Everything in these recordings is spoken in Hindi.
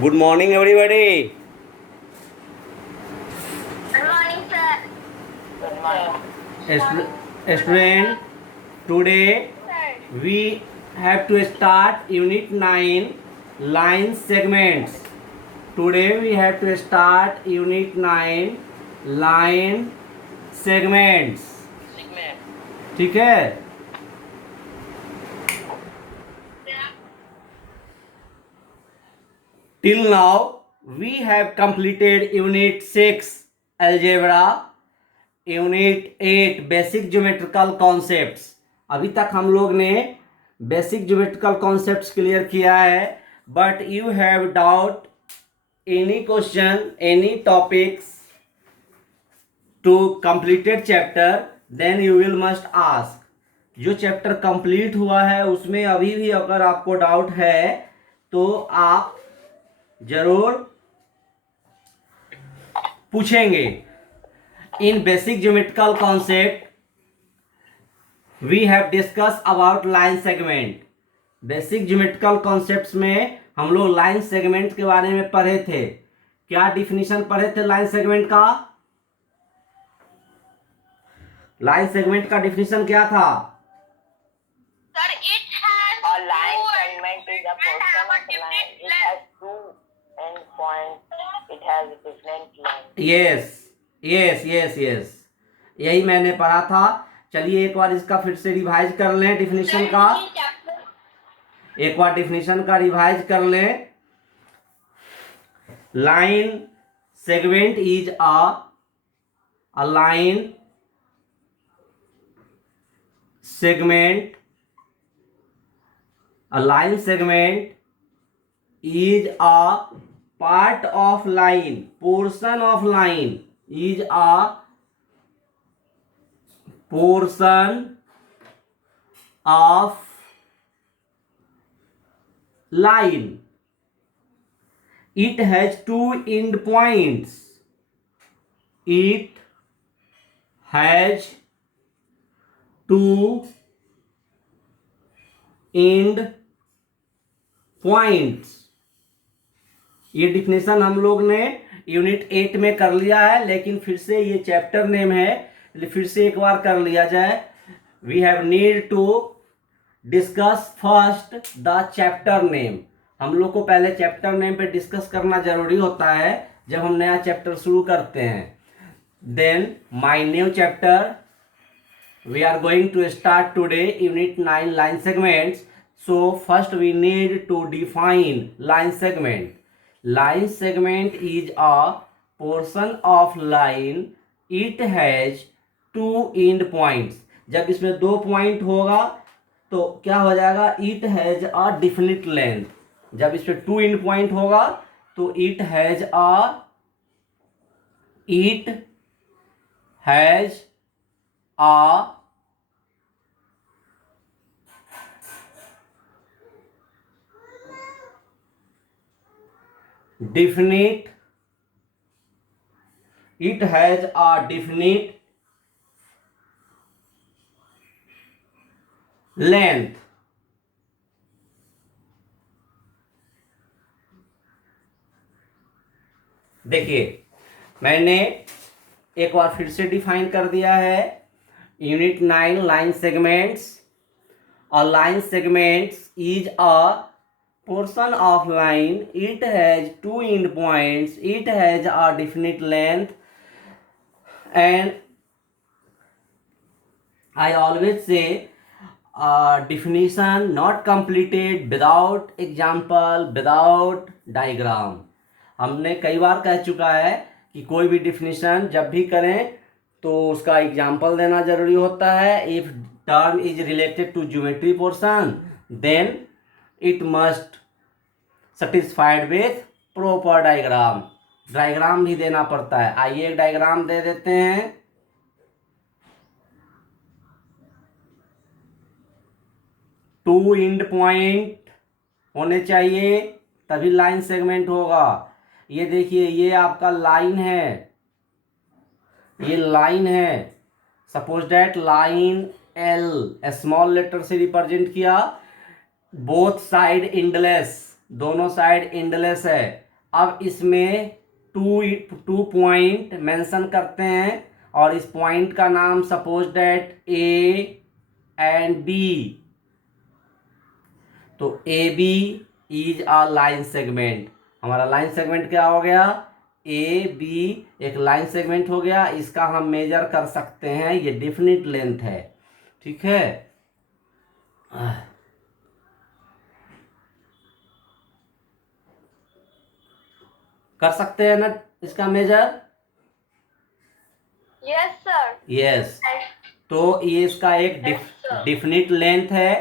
Good morning, everybody. Good morning, sir. Good morning. Student, today Sir. we have to start Unit 9 line segments. Today we have to start Unit 9 line segments. ठीक है? Till now we have completed Unit 6 algebra, Unit 8 basic geometrical concepts. अभी तक हम लोग ने बेसिक ज्योमेट्रिकल कॉन्सेप्ट्स क्लियर किया है. But you have doubt any question any topics to completed chapter, then you will must ask. जो चैप्टर कंप्लीट हुआ है उसमें अभी भी अगर आपको डाउट है तो आप जरूर पूछेंगे. In basic geometrical concept we have discuss about line segment. Basic geometrical concepts में हम लोग लाइन सेगमेंट के बारे में पढ़े थे. क्या डिफिनीशन पढ़े थे लाइन सेगमेंट का? लाइन सेगमेंट का डिफिनीशन क्या था? Sir, it has A line two segment is a and portion have a of the line. different It has two endpoints. It has a different length. Yes yes yes yes, यही मैंने पढ़ा था. चलिए एक बार इसका फिर से रिवाइज कर लें डिफिनीशन का. एक बार डिफिनीशन का रिवाइज कर लें. Line segment is a line segment. A line segment is a part of line, portion of line is a portion of line. It has two end points. It has two and points. ये डिफिनेशन हम लोग ने यूनिट 8 में कर लिया है, लेकिन फिर से ये चैप्टर नेम है, फिर से एक बार कर लिया जाए. We have need to discuss first the chapter name. हम लोग को पहले चैप्टर नेम पे डिस्कस करना जरूरी होता है जब हम नया चैप्टर शुरू करते हैं. Then my new chapter we are going to start today unit 9 line segments. So first we need to define line segment. Line segment is a portion of line. It has two end points. जब इसमें दो पॉइंट होगा तो क्या हो जाएगा? It has a definite length. जब इसमें टू end point होगा तो it has a definite, it has a definite length. देखिए मैंने एक बार फिर से डिफाइन कर दिया है. Unit 9 line segments. A line segments is a portion of line. It has two end points. It has a definite length. And I always say definition not completed without example, without diagram. हमने कई बार कह चुका है कि कोई भी डिफिनीशन जब भी करें तो उसका एग्जाम्पल देना जरूरी होता है. If term is related to geometry portion then it must satisfied with proper diagram. Diagram भी देना पड़ता है. आइए एक डायग्राम दे देते हैं. टू एंड पॉइंट होने चाहिए तभी लाइन सेगमेंट होगा. ये देखिए ये आपका लाइन है, ये लाइन है. Suppose that line L small letter से रिप्रेजेंट किया. बोथ साइड एंडलेस दोनों साइड एंडलेस है। अब इसमें टू पॉइंट मेंशन करते हैं और इस पॉइंट का नाम suppose that A and B. तो A B is a line segment. हमारा लाइन सेगमेंट क्या हो गया? ए बी एक लाइन सेगमेंट हो गया। इसका हम मेजर कर सकते हैं, ये डेफिनिट लेंथ है। ठीक है, कर सकते हैं ना इसका मेजर? Yes, sir. यस। तो ये इसका एक Yes, sir. डिफिनिट लेंथ है।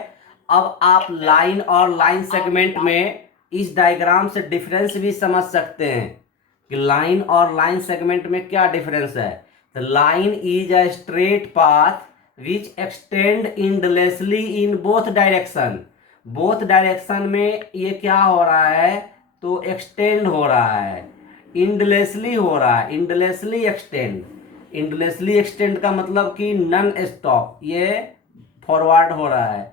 अब आप लाइन और लाइन सेगमेंट में इस डायग्राम से डिफरेंस भी समझ सकते हैं कि लाइन और लाइन सेगमेंट में क्या डिफरेंस है। The line is a straight path which extend endlessly in both direction. Both direction में ये क्या हो रहा है? तो एक्सटेंड हो रहा है, इंडलेसली हो रहा है, इंडलेसली एक्सटेंड। इंडलेसली एक्सटेंड का मतलब कि नन स्टॉप, ये फॉरवर्ड हो रहा है।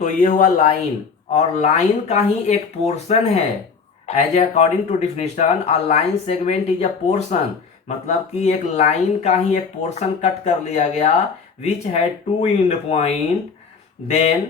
तो ये हुआ लाइन, और लाइन का ही एक पोर्शन है। As according to definition a line segment is a portion, मतलब कि एक लाइन का ही एक पोर्शन कट कर लिया गया which had two end point, then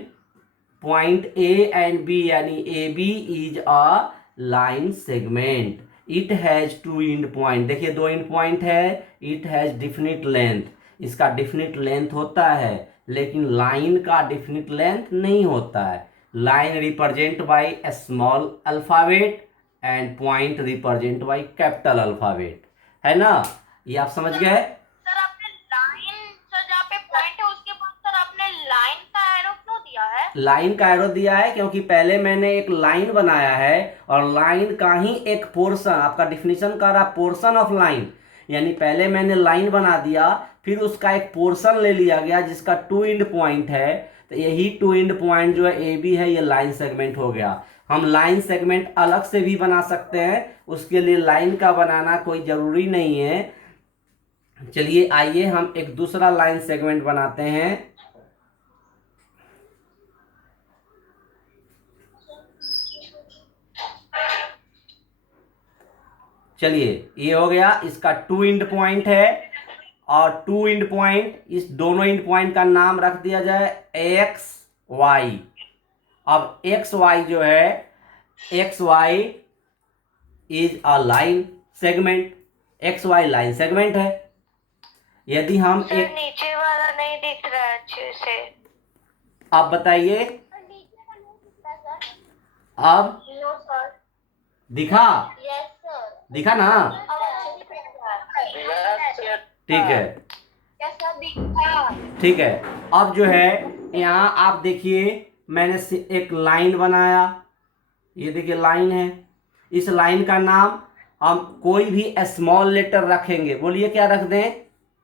point A and B, यानी A B is a line segment. It has two end point, देखिए दो एंड पॉइंट है। इट हैज डिफिनिट लेंथ, इसका डिफिनिट लेंथ होता है, लेकिन लाइन का डिफिनिट लेंथ नहीं होता है। Line represent by small alphabet and point represent by capital alphabet, है ना? ये आप समझ गए? सर आपने लाइन, सर जहाँ पे पॉइंट है उसके बाद सर आपने लाइन का एरो क्यों दिया है? लाइन का एरो दिया है क्योंकि पहले मैंने एक लाइन बनाया है और लाइन का ही एक पोर्शन, आपका डिफिनीशन कर रहा पोर्शन ऑफ लाइन, यानी पहले मैंने लाइन बना दिया, फिर उसका एक पोर्शन ले लिया गया जिसका टू एंड पॉइंट है। तो यही टू एंड पॉइंट जो है ए बी है, ये लाइन सेगमेंट हो गया। हम लाइन सेगमेंट अलग से भी बना सकते हैं, उसके लिए लाइन का बनाना कोई जरूरी नहीं है। चलिए आइए हम एक दूसरा लाइन सेगमेंट बनाते हैं। चलिए ये हो गया, इसका टू एंड पॉइंट है और टू एंड पॉइंट, इस दोनों एंड पॉइंट का नाम रख दिया जाए एक्स वाई। अब एक्स वाई जो है, X Y is a line segment, X Y line segment है। यदि हम सर एक, नीचे वाला नहीं दिख रहा है अच्छे से। आप बताइए अब नो सर। दिखा? Yes sir. दिखा ना? ठीक है, कैसा दिखा? ठीक है। अब जो है यहाँ आप देखिए, मैंने एक लाइन बनाया, ये देखिए लाइन है। इस लाइन का नाम हम कोई भी स्मॉल लेटर रखेंगे। बोलिए क्या रख दें?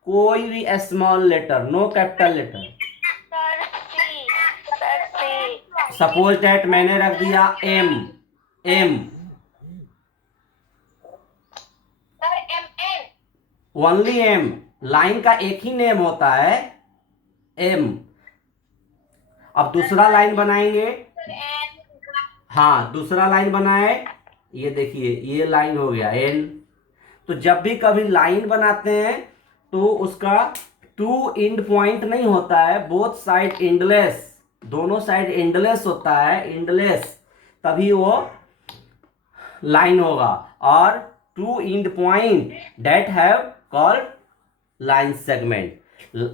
कोई भी small letter, no capital letter. Sir C, sir C. Suppose that मैंने रख दिया M, M sir M N. Only M, line का एक ही नेम होता है एम। अब दूसरा लाइन बनाएंगे, सर एन। हाँ दूसरा लाइन बनाए, ये देखिए ये लाइन हो गया एन। तो जब भी कभी लाइन बनाते हैं तो उसका टू एंड पॉइंट नहीं होता है, बोथ साइड एंडलेस, दोनों साइड एंडलेस होता है, एंडलेस, तभी वो लाइन होगा। और two end point that have called line segment.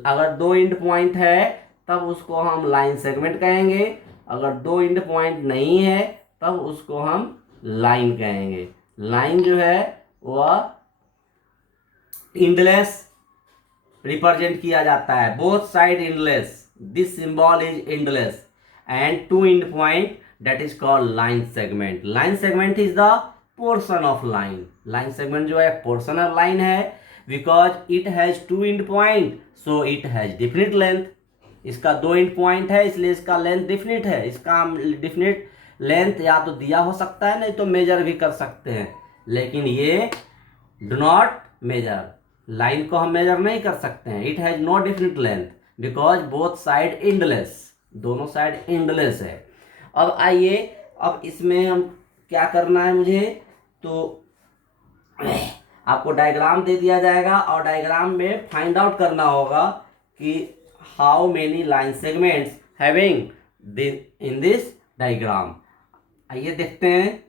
अगर दो एंड पॉइंट है तब उसको हम लाइन सेगमेंट कहेंगे, अगर दो एंड पॉइंट नहीं है तब उसको हम लाइन कहेंगे। लाइन जो है वह एंडलेस रिप्रेजेंट किया जाता है, both side endless, this symbol is endless, and two end point that is called line segment. Line segment is the portion of line. Line segment जो है पोर्शन ऑफ लाइन है, because it has two end point so it has definite length. इसका दो एंड पॉइंट है इसलिए इसका लेंथ डिफिनिट है। इसका डिफिनिट लेंथ या तो दिया हो सकता है, नहीं तो मेजर भी कर सकते हैं, लेकिन ये डू नॉट मेजर, लाइन को हम मेजर नहीं कर सकते हैं। It has no definite length because both side endless, दोनों साइड एंडलेस है। अब आइए, अब इसमें हम क्या करना है मुझे, तो आपको डायग्राम दे दिया जाएगा और डायग्राम में फाइंड आउट करना होगा कि how many line segments having in this diagram. आइए देखते हैं।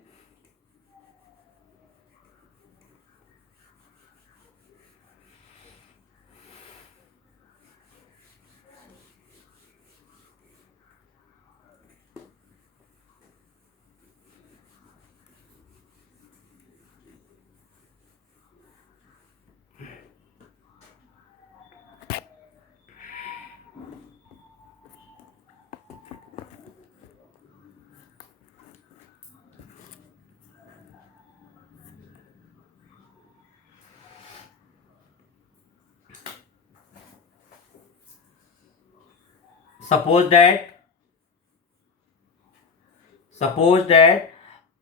suppose that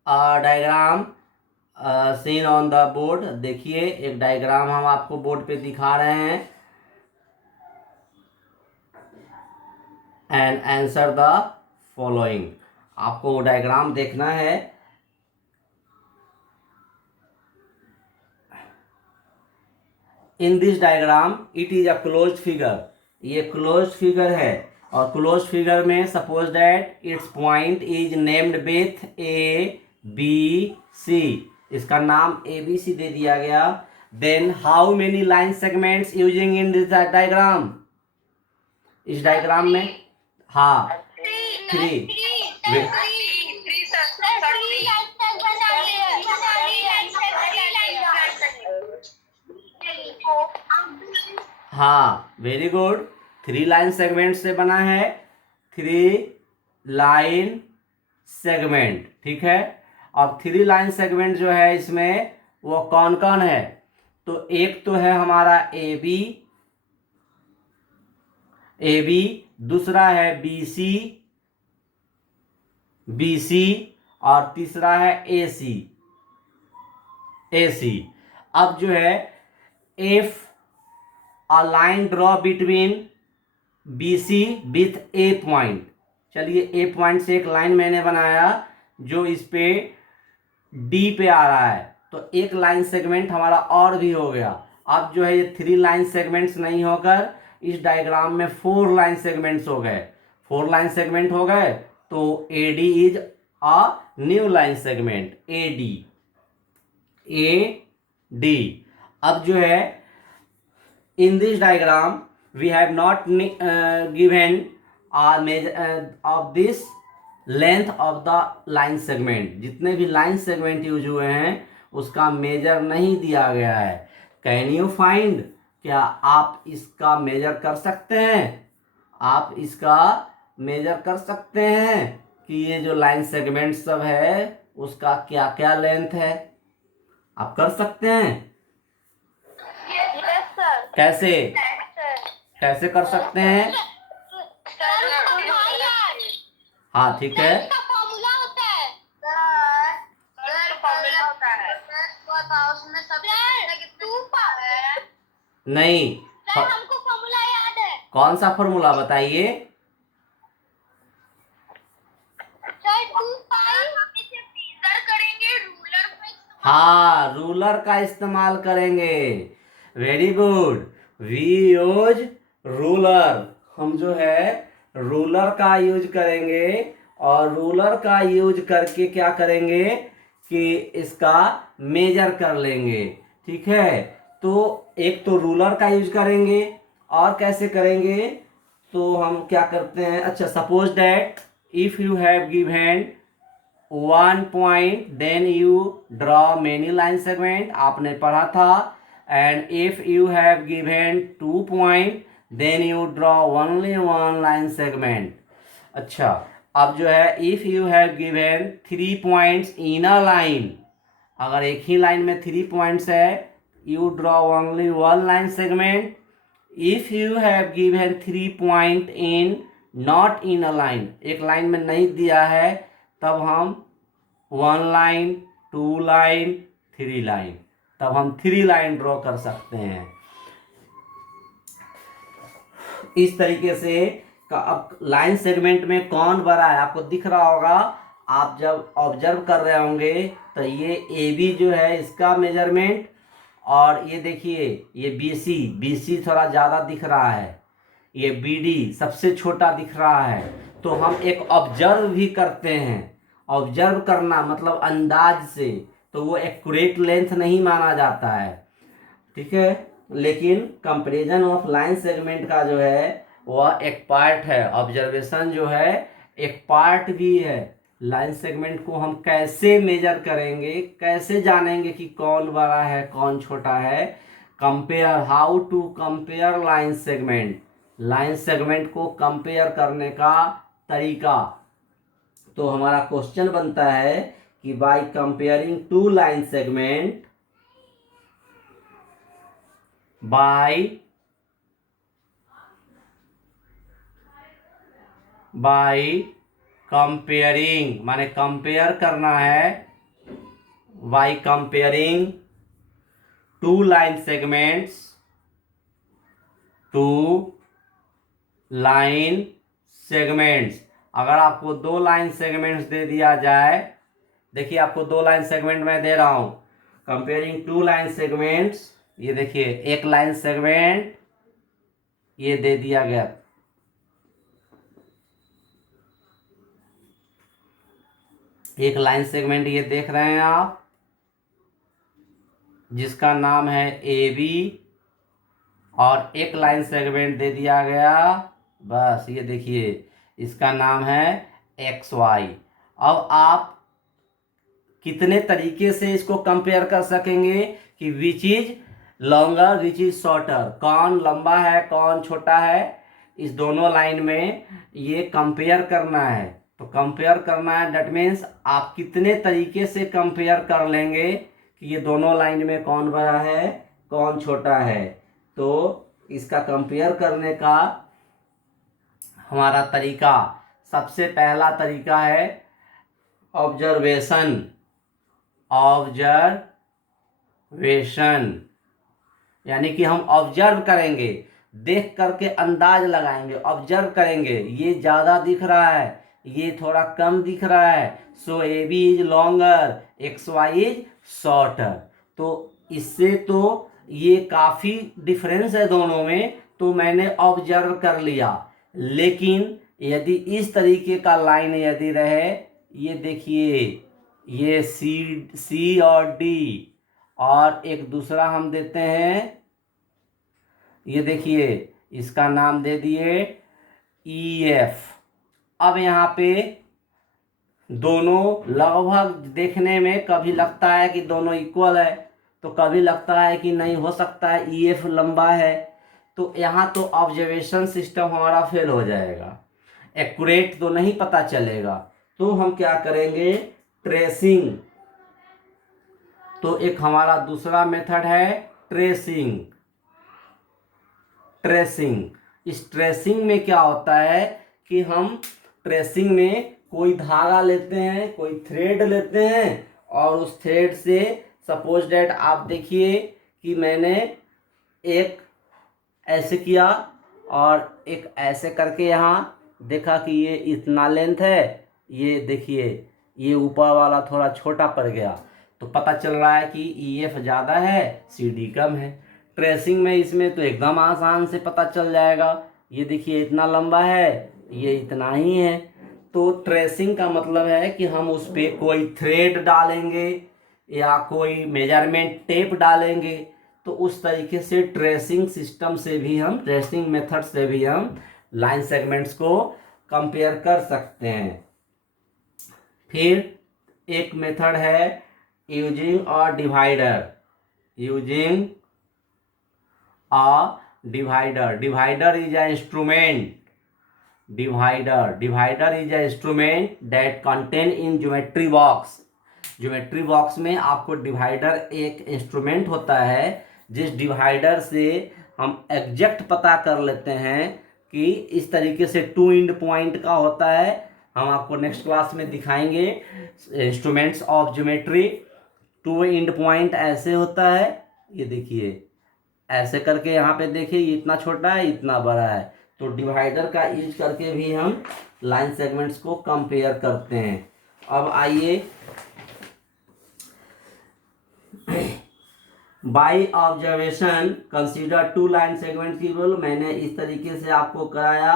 a diagram seen on the board, देखिए एक डायग्राम हम आपको बोर्ड पे दिखा रहे हैं, and answer the following। आपको वो डायग्राम देखना है। In this diagram it is a closed figure, ये क्लोज्ड फिगर है और क्लोज्ड फिगर में suppose that its point is named with A B C, इसका नाम ए बी सी दे दिया गया। Then how many line segments using in this diagram, इस डायग्राम में हाँ थ्री। हाँ वेरी गुड, 3 लाइन सेगमेंट से बना है, 3 लाइन सेगमेंट, ठीक है। और 3 लाइन सेगमेंट जो है इसमें वो कौन कौन है, तो एक तो है हमारा ए बी, दूसरा है बी सी और तीसरा है ए सी। अब जो है if a line draw between BC with A point, चलिए A पॉइंट से एक लाइन मैंने बनाया जो इस पे D पे आ रहा है, तो एक लाइन सेगमेंट हमारा और भी हो गया। अब जो है ये 3 लाइन सेगमेंट्स नहीं होकर इस डायग्राम में 4 लाइन सेगमेंट्स हो गए। 4 लाइन सेगमेंट हो गए तो AD is a new line segment, AD। अब जो है in this diagram we have not given a measure of this length of the line segment, जितने भी लाइन सेगमेंट यूज हुए हैं उसका मेजर नहीं दिया गया है। कैन यू फाइंड, क्या आप इसका मेजर कर सकते हैं, आप इसका मेजर कर सकते हैं कि ये जो लाइन सेगमेंट सब है उसका क्या क्या लेंथ है, आप कर सकते हैं? कैसे कैसे कर सकते हैं? हाँ ठीक है, फॉर्मूला होता है उसमें नहीं हमको फॉर्मूला याद है। कौन सा फॉर्मूला बताइए? करेंगे रूलर का, हाँ रूलर का इस्तेमाल करेंगे। Very good, we use ruler, हम जो है रूलर का यूज करेंगे और रूलर का यूज करके क्या करेंगे कि इसका मेजर कर लेंगे, ठीक है। तो एक तो रूलर का यूज करेंगे और कैसे करेंगे, तो हम क्या करते हैं, अच्छा suppose that if you have given 1 point then you draw many line segment, आपने पढ़ा था। and if you have given 2 point then you draw only 1 line segment। अच्छा अब जो है if you have given 3 points in a line, अगर एक ही लाइन में 3 points है you draw only 1 line segment। if you have given 3 point in not in a line, एक लाइन में नहीं दिया है, तब हम 1 लाइन 2 लाइन 3 लाइन, तब हम 3 लाइन ड्रॉ कर सकते हैं। इस तरीके से अब लाइन सेगमेंट में कौन बड़ा है आपको दिख रहा होगा, आप जब ऑब्जर्व कर रहे होंगे तो ये ए बी जो है इसका मेजरमेंट, और ये देखिए ये बी सी थोड़ा ज़्यादा दिख रहा है, ये बी डी सबसे छोटा दिख रहा है। तो हम एक ऑब्जर्व भी करते हैं। ऑब्जर्व करना मतलब अंदाज से, तो वो एक्यूरेट लेंथ नहीं माना जाता है, ठीक है। लेकिन कंपैरिजन ऑफ लाइन सेगमेंट का जो है वह एक पार्ट है, ऑब्जर्वेशन जो है एक पार्ट भी है। लाइन सेगमेंट को हम कैसे मेजर करेंगे, कैसे जानेंगे कि कौन बड़ा है कौन छोटा है? Compare, how to compare line segment, line segment को कंपेयर करने का तरीका। तो हमारा क्वेश्चन बनता है कि by comparing two line segment, by comparing माने कंपेयर करना है, by comparing two line segments, two line segments. अगर आपको दो लाइन सेगमेंट्स दे दिया जाए, देखिए आपको दो लाइन सेगमेंट मैं दे रहा हूं, कंपेयरिंग टू लाइन सेगमेंट्स, ये देखिए एक लाइन सेगमेंट ये दे दिया गया, एक लाइन सेगमेंट ये देख रहे हैं आप, जिसका नाम है ए बी, और एक लाइन सेगमेंट दे दिया गया, बस ये देखिए इसका नाम है एक्स वाई। अब आप कितने तरीके से इसको कंपेयर कर सकेंगे कि which is longer which is shorter, कौन लंबा है कौन छोटा है, इस दोनों लाइन में ये कंपेयर करना है। तो कंपेयर करना है दैट मीन्स आप कितने तरीके से कंपेयर कर लेंगे कि ये दोनों लाइन में कौन बड़ा है कौन छोटा है। तो इसका कंपेयर करने का हमारा तरीका, सबसे पहला तरीका है ऑब्जर्वेशन, यानी कि हम ऑब्जर्व करेंगे, देख करके अंदाज लगाएंगे, ऑब्जर्व करेंगे ये ज़्यादा दिख रहा है ये थोड़ा कम दिख रहा है, so A B is longer X Y is shorter. तो इससे तो ये काफ़ी डिफरेंस है दोनों में, तो मैंने ऑब्जर्व कर लिया। लेकिन यदि इस तरीके का लाइन यदि रहे, ये देखिए ये सी और डी, और एक दूसरा हम देते हैं, ये देखिए इसका नाम दे दिए ई एफ। अब यहाँ पे दोनों लगभग देखने में कभी लगता है कि दोनों इक्वल है, तो कभी लगता है कि नहीं, हो सकता है ई एफ लंबा है, तो यहाँ तो ऑब्जर्वेशन सिस्टम हमारा फेल हो जाएगा, एक्यूरेट तो नहीं पता चलेगा। तो हम क्या करेंगे, ट्रेसिंग। तो एक हमारा दूसरा मेथड है ट्रेसिंग। इस ट्रेसिंग में क्या होता है कि हम ट्रेसिंग में कोई धागा लेते हैं, कोई थ्रेड लेते हैं, और उस थ्रेड से सपोज डेट आप देखिए कि मैंने एक ऐसे किया और एक ऐसे करके यहाँ देखा कि ये इतना लेंथ है, ये देखिए ये ऊपर वाला थोड़ा छोटा पड़ गया, तो पता चल रहा है कि ई एफ ज़्यादा है सी डी कम है। ट्रेसिंग में इसमें तो एकदम आसान से पता चल जाएगा, ये देखिए इतना लंबा है ये इतना ही है। तो ट्रेसिंग का मतलब है कि हम उस पर कोई थ्रेड डालेंगे या कोई मेजरमेंट टेप डालेंगे, तो उस तरीके से ट्रेसिंग सिस्टम से भी हम, ट्रेसिंग मेथड से भी हम लाइन सेगमेंट्स को कंपेयर कर सकते हैं। फिर एक मेथड है using a divider, using a divider. Divider is a instrument, divider is a instrument that contain in geometry box. Geometry box में आपको डिवाइडर एक इंस्ट्रूमेंट होता है, जिस डिवाइडर से हम एग्जैक्ट पता कर लेते हैं कि इस तरीके से टू एंड पॉइंट का होता है। हम आपको नेक्स्ट क्लास में दिखाएंगे instruments of geometry. Two end point ऐसे होता है, ये देखिए ऐसे करके यहाँ पे देखिए ये इतना छोटा है इतना बड़ा है, तो डिवाइडर का यूज करके भी हम लाइन सेगमेंट्स को कंपेयर करते हैं। अब आइए, by observation consider two line segment की रूल। मैंने इस तरीके से आपको कराया।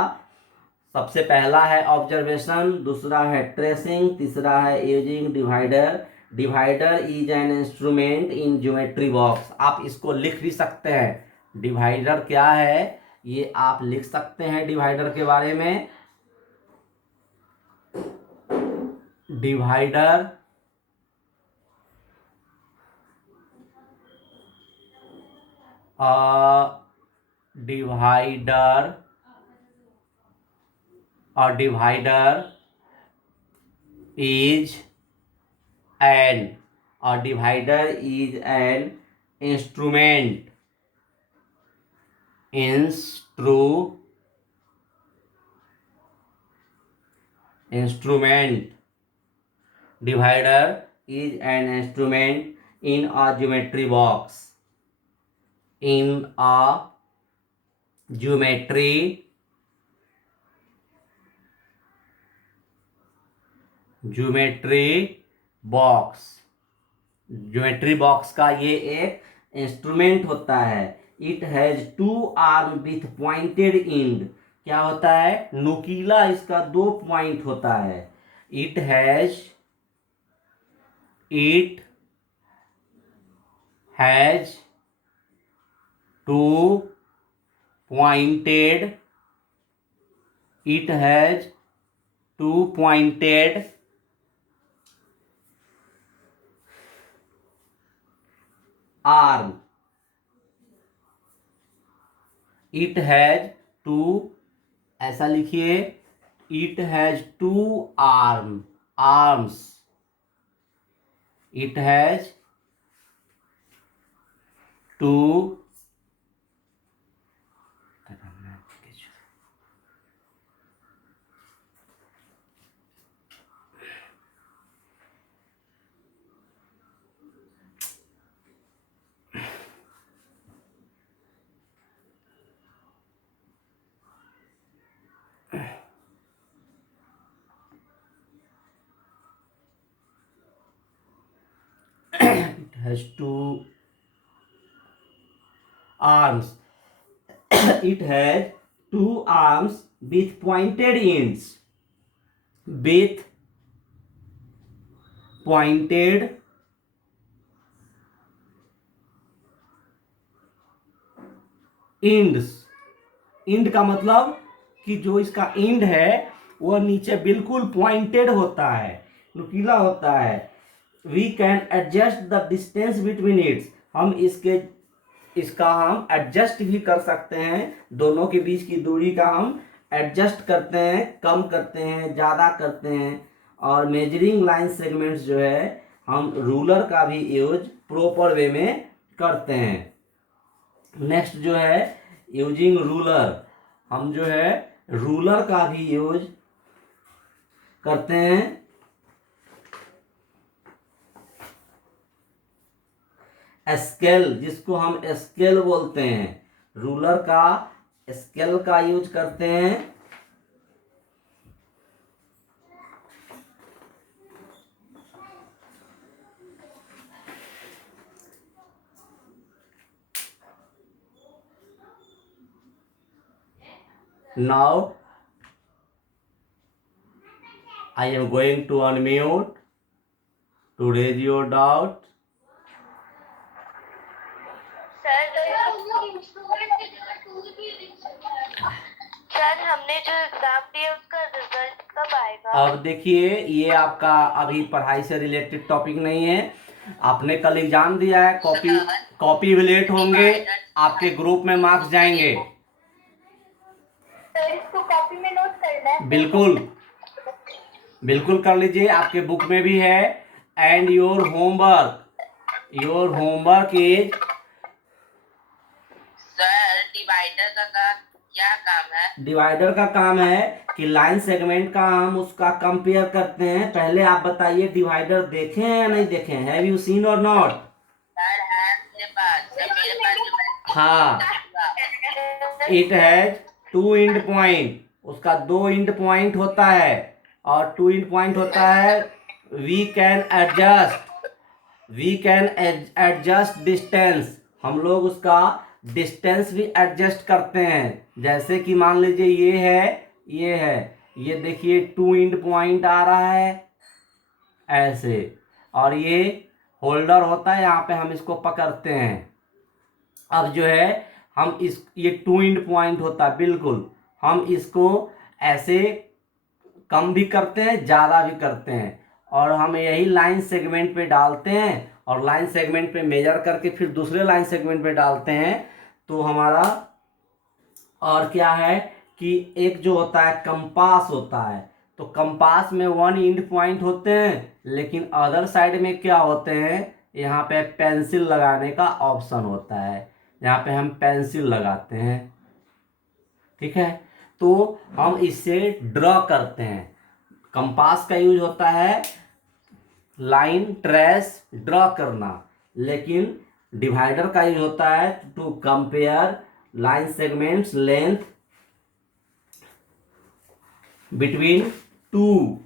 सबसे पहला है ऑब्जर्वेशन, दूसरा है ट्रेसिंग, तीसरा है using divider. Divider is an instrument in geometry box. आप इसको लिख भी सकते हैं, डिवाइडर क्या है ये आप लिख सकते हैं डिवाइडर के बारे में। डिवाइडर डिवाइडर और डिवाइडर इज एन और divider is an instrument instrument divider is an instrument in a geometry box. In a geometry box, geometry box का ये एक इंस्ट्रूमेंट होता है। It has two arm with pointed end. क्या होता है, नुकीला इसका 2 पॉइंट होता है। इट हैज two pointed arm. It has two, ऐसा लिखिए, it has two arms. It has two it has two arms. It has two arms with pointed ends. With pointed ends. And का मतलब कि जो इसका एंड है वह नीचे बिल्कुल पॉइंटेड होता है, नुकीला होता है। We can adjust the distance between its. हम इसका हम एडजस्ट भी कर सकते हैं, दोनों के बीच की दूरी का हम एडजस्ट करते हैं, कम करते हैं, ज़्यादा करते हैं। और मेजरिंग लाइन सेगमेंट्स जो है हम रूलर का भी यूज प्रॉपर वे में करते हैं। नेक्स्ट जो है यूजिंग रूलर, हम जो है रूलर का भी यूज करते हैं। स्केल, जिसको हम स्केल बोलते हैं, रूलर का स्केल का यूज करते हैं। Now I am going to unmute to raise your doubt. Sir हमने जो एग्जाम दिया उसका रिजल्ट कब आएगा? अब देखिए, ये आपका अभी पढ़ाई से रिलेटेड टॉपिक नहीं है। आपने कल एग्जाम दिया है, कॉपी विलेट होंगे, आपके ग्रुप में मार्क्स जाएंगे। सर इसको कॉपी में नोट करना है? बिल्कुल कर लीजिए, आपके बुक में भी है। And your homework is, sir divider का क्या काम है? डिवाइडर का काम है कि लाइन सेगमेंट का हम उसका कंपेयर करते हैं। पहले आप बताइए डिवाइडर देखे हैं या नहीं देखे हैं? हैव यू सीन और नॉट? सर है मेरे पास। हाँ, इट हैज 2 एंड पॉइंट, उसका 2 एंड पॉइंट होता है। और 2 एंड पॉइंट होता है वी कैन एडजस्ट डिस्टेंस, हम लोग उसका डिस्टेंस भी एडजस्ट करते हैं। जैसे कि मान लीजिए ये देखिए 2 इंड पॉइंट आ रहा है ऐसे, और ये होल्डर होता है, यहाँ पे हम इसको पकड़ते हैं। अब जो है हम ये 2 इंड पॉइंट होता है, बिल्कुल हम इसको ऐसे कम भी करते हैं, ज़्यादा भी करते हैं, और हम यही लाइन सेगमेंट पे डालते हैं, और लाइन सेगमेंट पे मेजर करके फिर दूसरे लाइन सेगमेंट पे डालते हैं। तो हमारा और क्या है कि एक जो होता है कंपास होता है, तो कंपास में 1 इंड पॉइंट होते हैं, लेकिन अदर साइड में क्या होते हैं, यहाँ पे पेंसिल लगाने का ऑप्शन होता है, यहाँ पे हम पेंसिल लगाते हैं। ठीक है, तो हम इससे ड्रॉ करते हैं। कंपास का यूज होता है लाइन ट्रेस ड्रॉ करना, लेकिन डिवाइडर का यूज होता है to compare line segments length between two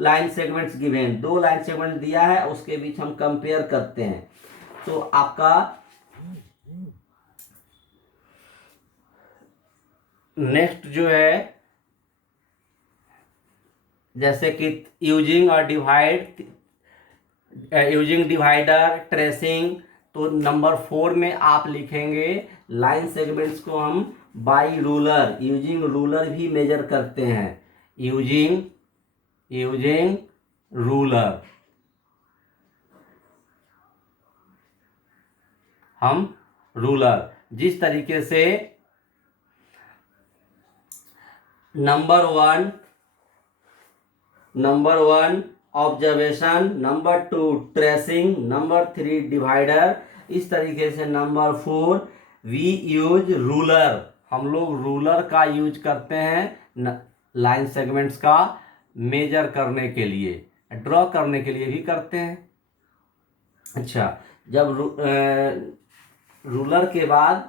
line segments given, 2 line segment दिया है उसके बीच हम कंपेयर करते हैं। तो आपका नेक्स्ट जो है, जैसे कि यूजिंग डिवाइडर ट्रेसिंग, तो नंबर 4 में आप लिखेंगे लाइन सेगमेंट्स को हम बाई रूलर, यूजिंग रूलर भी मेजर करते हैं। यूजिंग रूलर हम रूलर, जिस तरीके से number 1 observation, number 2 tracing, number 3 divider, इस तरीके से नंबर 4 वी यूज रूलर, हम लोग रूलर का यूज करते हैं लाइन सेगमेंट्स का मेजर करने के लिए, ड्रॉ करने के लिए भी करते हैं। अच्छा, जब रूलर के बाद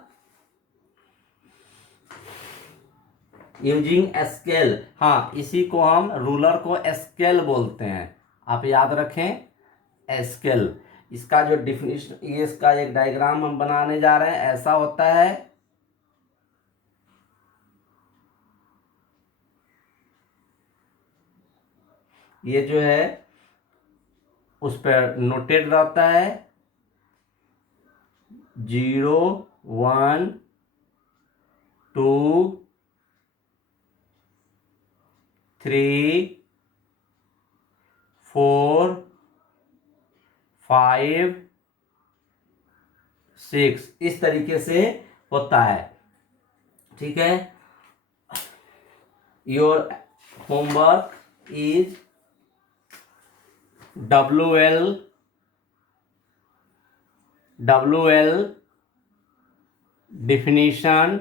यूजिंग स्केल, हाँ इसी को हम रूलर को स्केल बोलते हैं, आप याद रखें स्केल। इसका जो डिफिनेशन, ये इसका एक डायग्राम हम बनाने जा रहे हैं, ऐसा होता है। ये जो है उस पर नोटेड रहता है 0 1 2 3 4 5 6, इस तरीके से होता है। ठीक है, your homework is WL definition,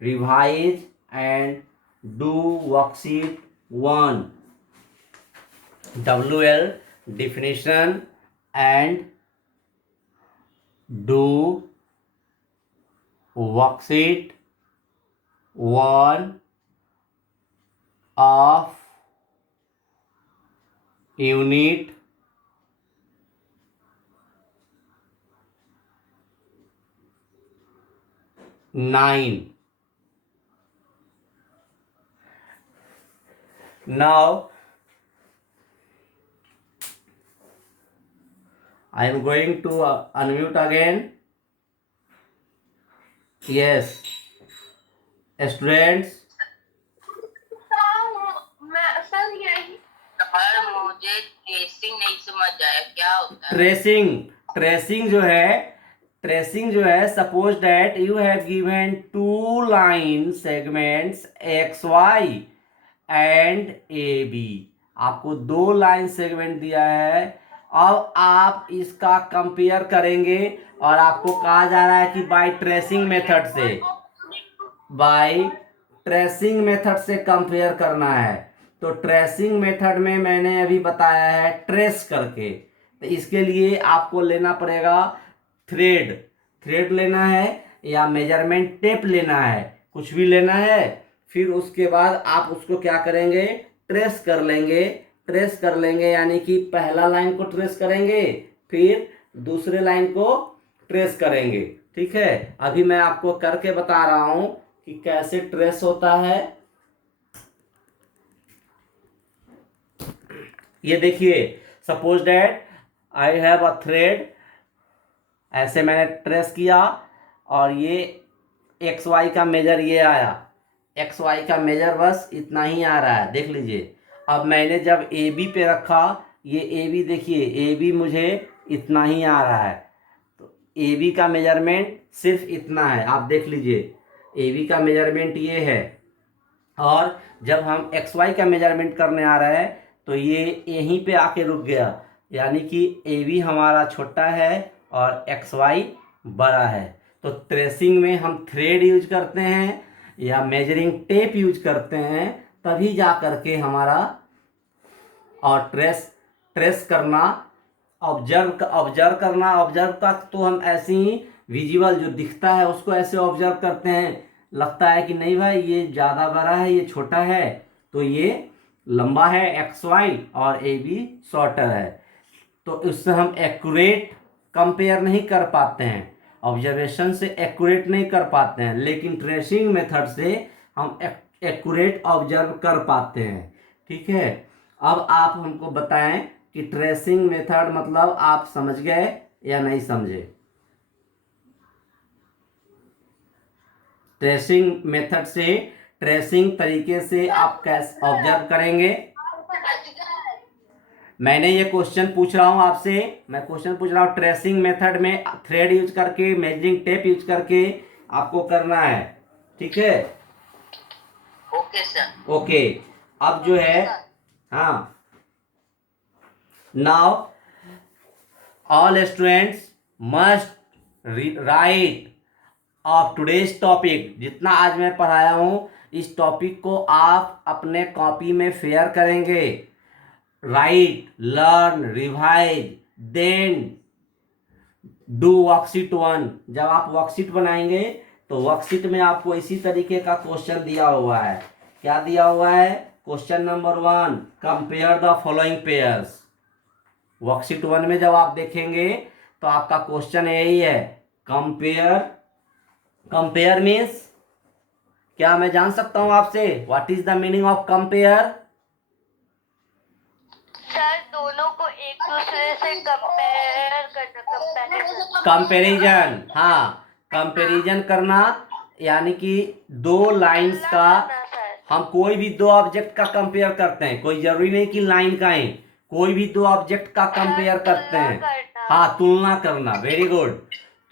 revise and do worksheet 1. WL definition and do worksheet 1 of unit 9. Now I am going to unmute again. Yes, students. मुझे ट्रेसिंग नहीं समझ आया, क्या होता है? ट्रेसिंग जो है suppose that you have given 2 line segments XY and AB, आपको 2 लाइन सेगमेंट दिया है। अब आप इसका कंपेयर करेंगे, और आपको कहा जा रहा है कि बाय ट्रेसिंग मेथड से कंपेयर करना है। तो ट्रेसिंग मेथड में मैंने अभी बताया है ट्रेस करके, तो इसके लिए आपको लेना पड़ेगा थ्रेड लेना है, या मेजरमेंट टेप लेना है, कुछ भी लेना है। फिर उसके बाद आप उसको क्या करेंगे, ट्रेस कर लेंगे। ट्रेस कर लेंगे यानी कि पहला लाइन को ट्रेस करेंगे, फिर दूसरे लाइन को ट्रेस करेंगे। ठीक है, अभी मैं आपको करके बता रहा हूं कि कैसे ट्रेस होता है। ये देखिए, suppose that I have a thread, ऐसे मैंने ट्रेस किया और ये एक्स वाई का मेजर ये आया, एक्स वाई का मेजर बस इतना ही आ रहा है, देख लीजिए। अब मैंने जब ए बी पे रखा, ये ए बी देखिए, ए बी मुझे इतना ही आ रहा है, तो ए बी का मेजरमेंट सिर्फ इतना है, आप देख लीजिए ए बी का मेजरमेंट ये है। और जब हम एक्स वाई का मेजरमेंट करने आ रहे हैं तो ये यहीं पे आके रुक गया, यानी कि ए बी हमारा छोटा है और एक्स वाई बड़ा है। तो ट्रेसिंग में हम थ्रेड यूज करते हैं या मेजरिंग टेप यूज करते हैं, तभी जा करके हमारा, और ट्रेस करना, ऑब्जर्व करना, ऑब्जर्व का तो हम ऐसे ही विजुअल जो दिखता है उसको ऐसे ऑब्जर्व करते हैं, लगता है कि नहीं भाई ये ज़्यादा बड़ा है ये छोटा है, तो ये लंबा है एक्स वाई और ए बी शॉर्टर है, तो इससे हम एक्यूरेट कंपेयर नहीं कर पाते हैं, ऑब्जर्वेशन से एक्यूरेट नहीं कर पाते हैं, लेकिन ट्रेसिंग मेथड से हम एक्यूरेट ऑब्जर्व कर पाते हैं। ठीक है, अब आप हमको बताएं कि ट्रेसिंग मेथड मतलब आप समझ गए या नहीं समझे। ट्रेसिंग मेथड से, ट्रेसिंग तरीके से आप कैसे ऑब्जर्व करेंगे। मैंने ये क्वेश्चन पूछ रहा हूँ आपसे, मैं क्वेश्चन पूछ रहा हूँ, ट्रेसिंग मेथड में थ्रेड यूज करके, मेजरिंग टेप यूज करके आपको करना है। ठीक है, ओके सर। ओके। अब जो है, हाँ, now all students must write of today's topic, जितना आज मैं पढ़ाया हूँ इस टॉपिक को आप अपने कॉपी में फेयर करेंगे। Right, learn, revise, then do worksheet 1। जब आप वर्कशीट बनाएंगे तो वर्कशीट में आपको इसी तरीके का क्वेश्चन दिया हुआ है। क्या दिया हुआ है? Question number 1, compare the following pairs. Worksheet 1 में जब आप देखेंगे तो आपका क्वेश्चन यही है, कंपेयर। कंपेयर मीन्स क्या, मैं जान सकता हूं आपसे, what is the meaning of compare? Sir दोनों को एक दूसरे से कंपेयर करना, कंपैरिजन, हाँ, कंपैरिजन करना, यानी कि दो लाइंस का, हम कोई भी दो ऑब्जेक्ट का कंपेयर करते हैं, कोई जरूरी नहीं कि लाइन का ही, कोई भी दो ऑब्जेक्ट का कंपेयर करते हैं। हाँ, तुलना करना, वेरी गुड,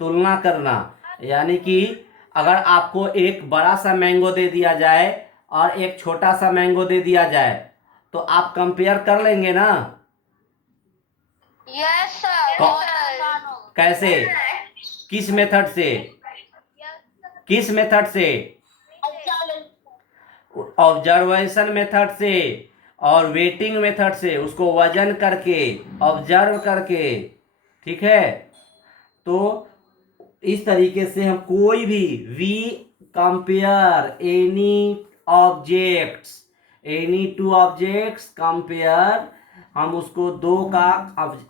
तुलना करना। यानी कि अगर आपको एक बड़ा सा मैंगो दे दिया जाए और एक छोटा सा मैंगो दे दिया जाए तो आप कंपेयर कर लेंगे ना? Yes sir. कैसे, किस मेथड से, किस मेथड से? ऑब्जर्वेशन मेथड से और वेटिंग मेथड से, उसको वजन करके, ऑब्जर्व करके। ठीक है, तो इस तरीके से हम कोई भी, we compare any objects, any two objects compare, हम उसको दो का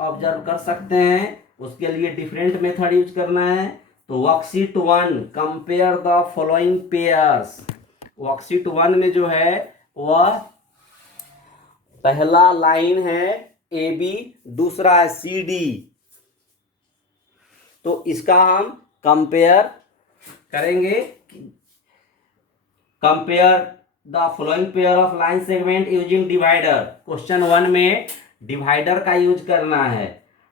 ऑब्जर्व कर सकते हैं, उसके लिए डिफरेंट मेथड यूज करना है। तो worksheet 1, compare the following pairs. Worksheet 1 में जो है वह पहला लाइन है ए बी, दूसरा है सी डी, तो इसका हम कंपेयर करेंगे। Compare the following pair of line segment using divider. Question 1 में डिवाइडर का यूज करना है,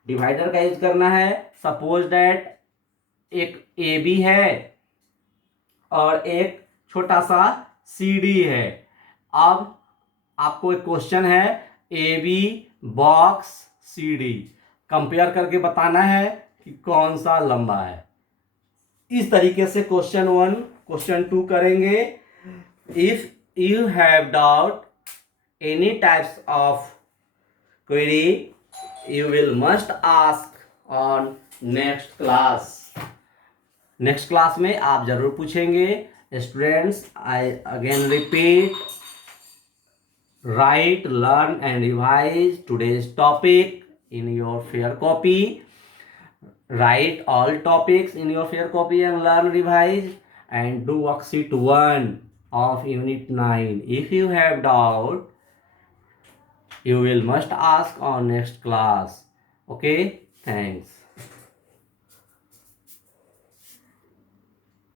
डिवाइडर का यूज करना है। सपोज दैट एक ए बी है और एक छोटा सा सी डी है। अब आपको एक क्वेश्चन है, A B box C D, compare करके बताना है कि कौन सा लंबा है। इस तरीके से क्वेश्चन 1, क्वेश्चन 2 करेंगे। If you have doubt any types of query, you will must ask on next class. Next class में आप जरूर पूछेंगे, Students, I again repeat, write, learn and revise today's topic in your fair copy. Write all topics in your fair copy and learn, revise and do worksheet 1 of unit 9. If you have doubt, you will must ask on next class. Okay, thanks.